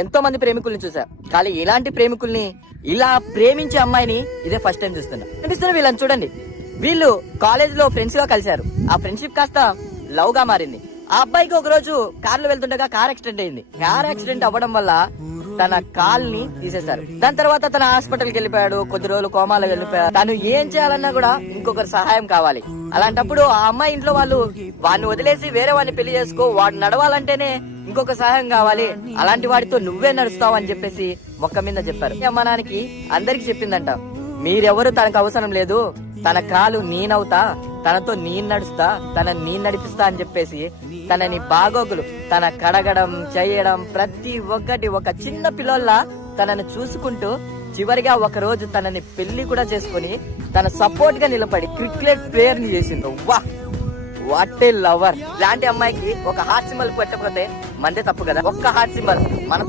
ఎంతో మంది ప్రేమికుల్ని చూసా, కానీ ఇలాంటి ప్రేమికుల్ని, ఇలా ప్రేమించే అమ్మాయిని ఇదే ఫస్ట్ టైం చూస్తున్నా. వీళ్ళని చూడండి, వీళ్ళు కాలేజ్ లో ఫ్రెండ్స్ గా కలిశారు. ఆ ఫ్రెండ్షిప్ కాస్త లవ్ గా మారింది. ఆ అబ్బాయికి ఒక రోజు కార్ లో వెళ్తుండగా కార్ యాక్సిడెంట్ అయింది. కార్ యాక్సిడెంట్ అవ్వడం వల్ల తన కాల్ ని తీసేశారు. దాని తర్వాత తన హాస్పిటల్కి వెళ్ళిపోయాడు. కొద్ది రోజులు కోమాలో వెళ్ళిపోయాడు. తను ఏం చేయాలన్నా కూడా ఇంకొకరి సహాయం కావాలి. అలాంటప్పుడు ఆ అమ్మాయి ఇంట్లో వాళ్ళు వాడిని వదిలేసి వేరే వాడిని పెళ్లి చేసుకో, వాడు నడవాలంటేనే ఇంకొక సహాయం కావాలి, అలాంటి వాడితో నువ్వే నడుస్తావు అని చెప్పేసి మొక్క మీద చెప్పారు. అమ్మానానికి అందరికి చెప్పిందంట, మీరెవరు తనకు అవసరం లేదు, తన కాలు నేనవుతా, తనతో నేను నడుస్తా, తనని నడిపిస్తా అని చెప్పేసి తనని బాగోగులు, తన కడగడం చేయడం ప్రతి ఒక్కటి ఒక చిన్న పిల్లోల్లా తనని చూసుకుంటూ చివరిగా ఒక రోజు తనని పెళ్లి కూడా చేసుకుని తన సపోర్ట్ గా నిలబడి క్రికెట్ ప్లేయర్ ని చేసింది. వా, వాట్ ఏ లవర్. ఇలాంటి అమ్మాయికి ఒక హార్ట్ సింబల్ పెట్టకపోతే మందే తప్పు కదా. ఒక్క హార్ట్ సింబల్ మన